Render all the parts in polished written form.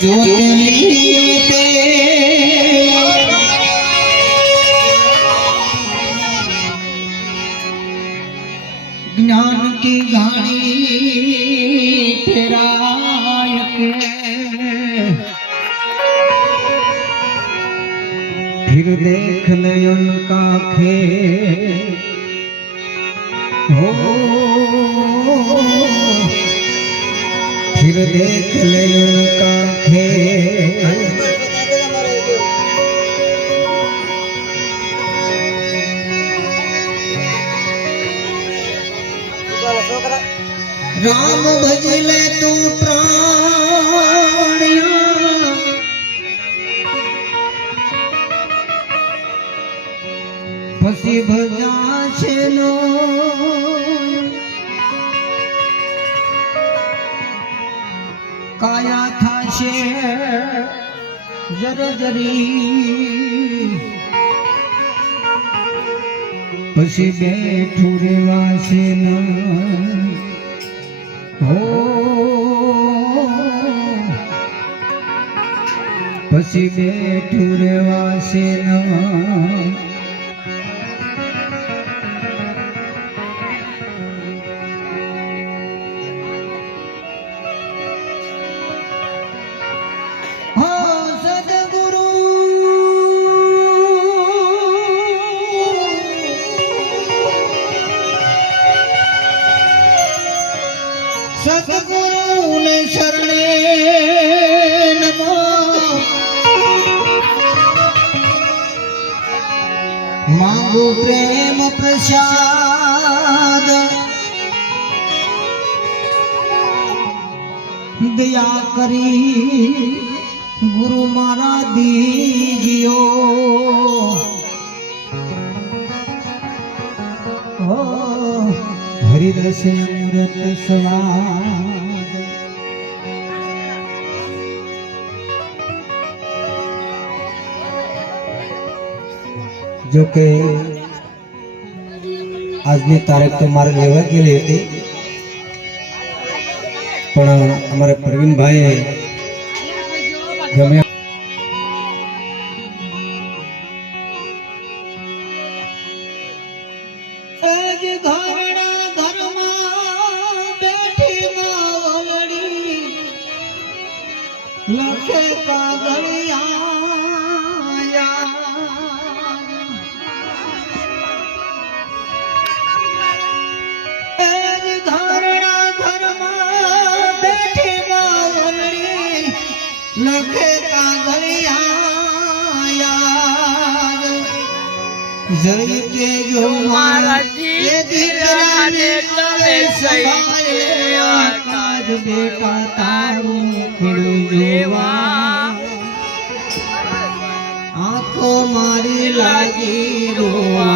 ज्योतिर्लिंग पे ज्ञान की गाड़ी फेराय के फिर देख ले उनका खेल हो, फिर देख ले उनका खेल। राम भजले तू प्राणिया पसी भजा छे नो काया थाशे जरजरी पसी बेठू रेवासे न हो, पसी बेठू रेवासे न सतगुरु ने शरणे नमो मांगू प्रेम प्रसाद दया करी गुरु मारा दीजियो हरिदस अमृत स्वाद। जो के આજની તારીખ તો મારે લેવા ગયેલી હતી પણ અમારે પ્રવીણભાઈએ ગમે लखे कागलिया धारणा धर्म बैठी बावली लखे कागलिया जय के जो महाराजी दीकरा ने तवे सही आज बेटा तारू खुलवा आंखों मारी लागी रोआ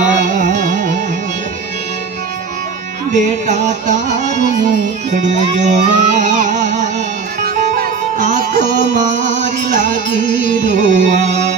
बेटा तारू खुलवा आंखों मारी लागी रोआ।